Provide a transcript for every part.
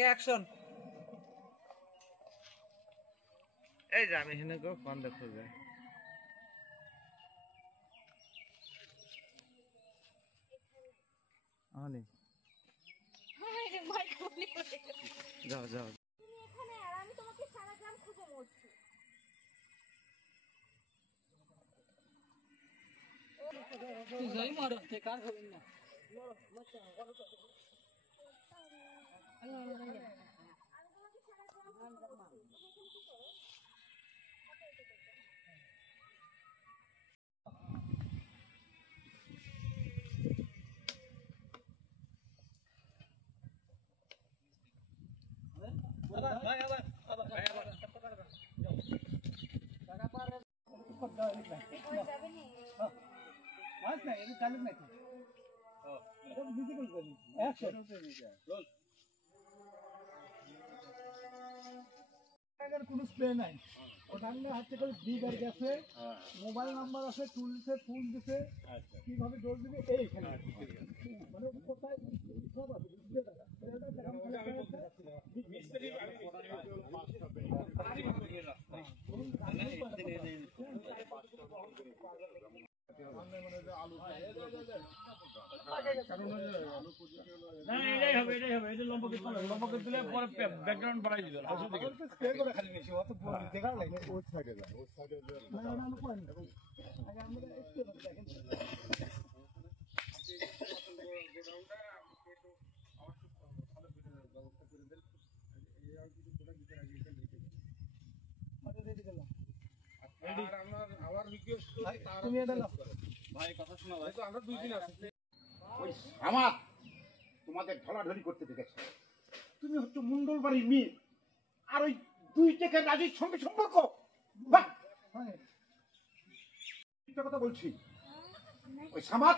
Action এই যে আমি এখানে কো কোন দেখো যায় আনি যাও যাও এখানে আর আমি তোমাকে সারা গ্রাম খুঁজে মরছি তুই যাই মারো তে কার হবেন না কোনো স্প্রে নাই ওখানে হাতে করে দিবার গেছে মোবাইল নাম্বার আছে তুলছে ফোন দিছে কিভাবে ডোজ দিবে এইখানে মানে কোথায় সব আছে ব্যাকগ্রাউন্ড বাড়াই দিল আমার তোমাদের ঢলাঢলি করতে দেখেছে তুমি হচ্ছে মন্ডল বাড়ির মেয়ে আর ওই দুই টাকার রাজের সঙ্গে সম্পর্ক কথা বলছি ওই সামাদ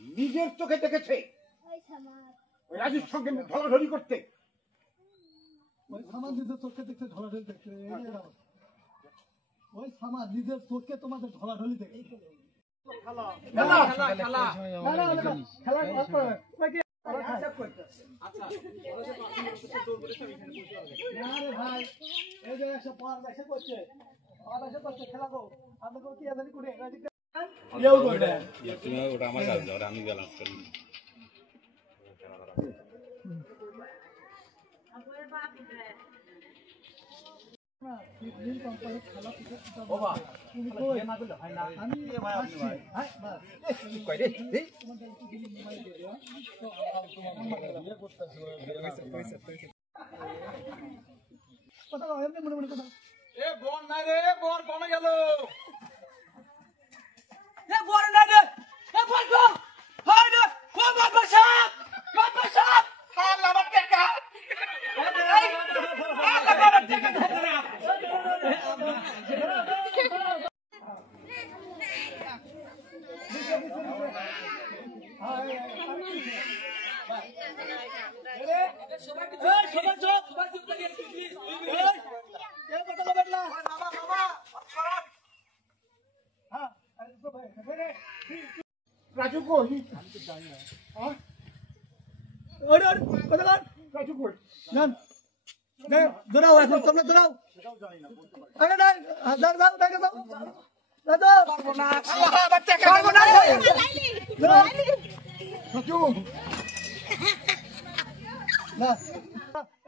নিজের চোখে দেখেছে ওই রাজুর সঙ্গে ঢলাঢলি করতে ওই সামাদ নিজের চোখে দেখছে ঢলাঢলি দেখছে ওই সামাদ নিজের চোখে তোমাদের ঢলাঢলি দেখছে ওটা আমার কাজ আমি গেলাম বন নাই রে বন কমে গেল রাজু কই রাজু কই দৌড়াও এখন তোমরা দৌড়াও আগে দাও দাও দাও দাও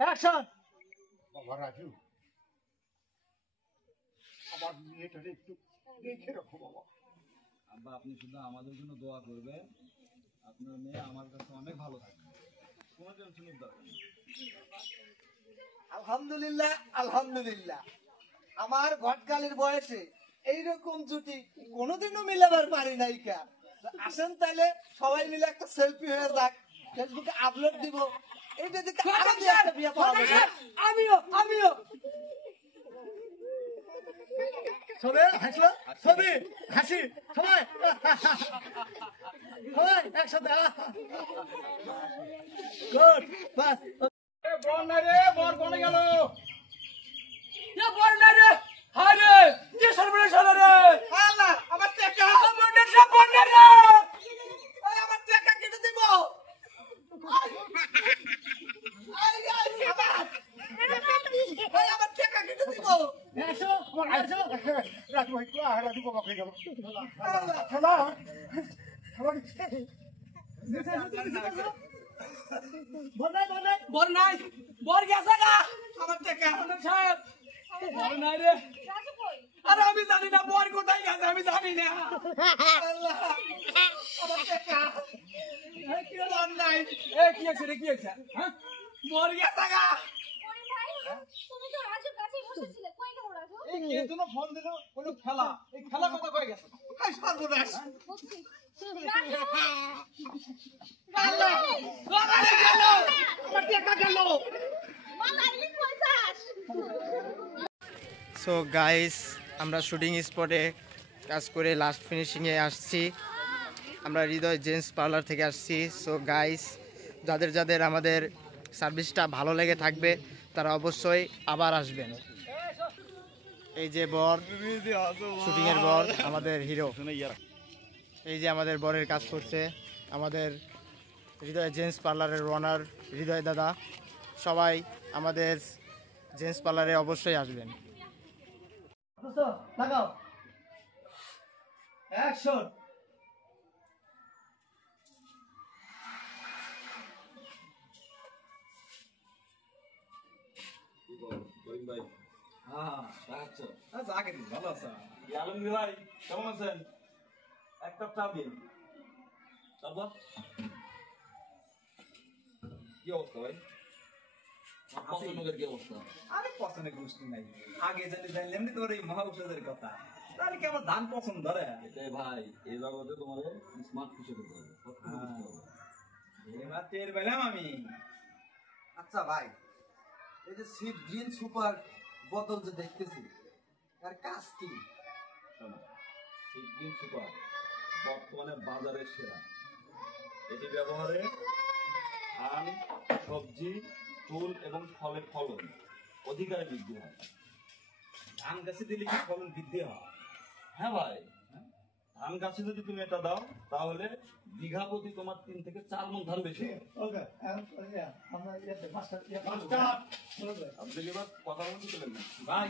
অ্যাকশন বাবা রাজু আমার মেয়েটারে একটু দেখে রাখো বাবা আব্বা আপনি শুধু আমাদের জন্য দোয়া করবেন আপনার মেয়ে আমার কাছে অনেক ভালো থাকবে কোনো টেনশনের দরকার নেই আলহামদুলিল্লাহ আলহামদুলিল্লাহ আমার ঘটকালের বয়সে এইরকম জুটি কোনোদিনও মিলাবার পারি নাই কা আসেন তাহলে সবাই মিলে একটা সেলফি হয়ে যাক ফেসবুকে আপলোড দিব এইটা দেখে একটা বিয়ে পাওয়া যাবে আমিও সবে হাসলো, সবে হাসি, সবাই সবাই একসাথে গুড বাস। বর নাই রে, বর কোনে গেল? এ বল না রে হায় রে কি সর্বনাশ হলো রে আল্লাহ আমার টাকা, আমার নেশা বল না রে এই আমার টাকা কেটে দিব। আমার টাকা কেটে দিব। রাজু ভাই রাজু বাবা হয়ে গেল। খেলা বল নাই বল গেছে গা আমার টাকা সাহেব বল নাই রে রাজু কই? আরে আমি জানি না বল কোথায় গেছে আমি জানি না আল্লাহ আমার টাকা কি বল নাই। এ কি আছে রে কি আছে হ্যাঁ বল গেছে গা করিম ভাই, তুমি তো রাজুর কাছেই বসেছিলে। কই গেল রাজু? এই কে জন্য ফোন দিল কোনো খেলা এই খেলা কথা কয়ে গেছে এই সর্বনাশ। বুঝছি। রাজু! আল্লাহ আমার টাকা গেল। মালাইলি কইতাস? সো গাইস, আমরা শুটিং স্পটে কাজ করে লাস্ট ফিনিশিংয়ে আসছি। আমরা হৃদয় জেন্টস পার্লার থেকে আসছি। সো গাইস, যাদের যাদের আমাদের সার্ভিসটা ভালো লেগে থাকবে তারা অবশ্যই আবার আসবেন। এই যে বর, শুটিংয়ের বর, আমাদের হিরো। এই যে আমাদের বরের কাজ করছে আমাদের হৃদয় জেন্টস পার্লারের ওনার হৃদয় দাদা। সবাই আমাদের জেন্টস পার্লারে অবশ্যই আসবেন। লাগাও অ্যাকশন। করিম ভাই, হ্যাঁ আচ্ছা আগে দিন ভালো আছে আলমগীর ভাই কেমন আছেন? এক কাপ চা দিন তারপর কি অবস্থা ভাই? পছন্দের কি অবস্থা? আরে পছন্দ গোষ্ঠী নাই আগে জানি জানলে এমনি তোর এই মহাউষের কথা তাহলে কি আমার ধান পছন্দ ধরে এটাই ভাই, এই জগতে তোমার স্মার্ট কিছু করতে হবে, সব কিছু বুঝতে হবে। এবার টের পেলাম আমি। আচ্ছা ভাই, এই যে সিড গ্রিন সুপার বোতল যে দেখতেছি এর কাজ কি? শোনো, সিডগ্রিন সুপার বর্তমানে বাজারের সেরা। এটি ব্যবহারে ধান, সবজি, ফুল এবং ফলের ফলন অধিকারে বৃদ্ধি হয়। ধান গাছে দিলে কি ফলন বৃদ্ধি হয়? হ্যাঁ ভাই, ধান গাছে যদি তুমি এটা দাও তাহলে বিঘা প্রতি তোমার 3 থেকে 4 মণ ধান বেশি হবে। ওকে আমরা মাস্টার আপনি কি এবার কথা বলতে চলেন না? ভাই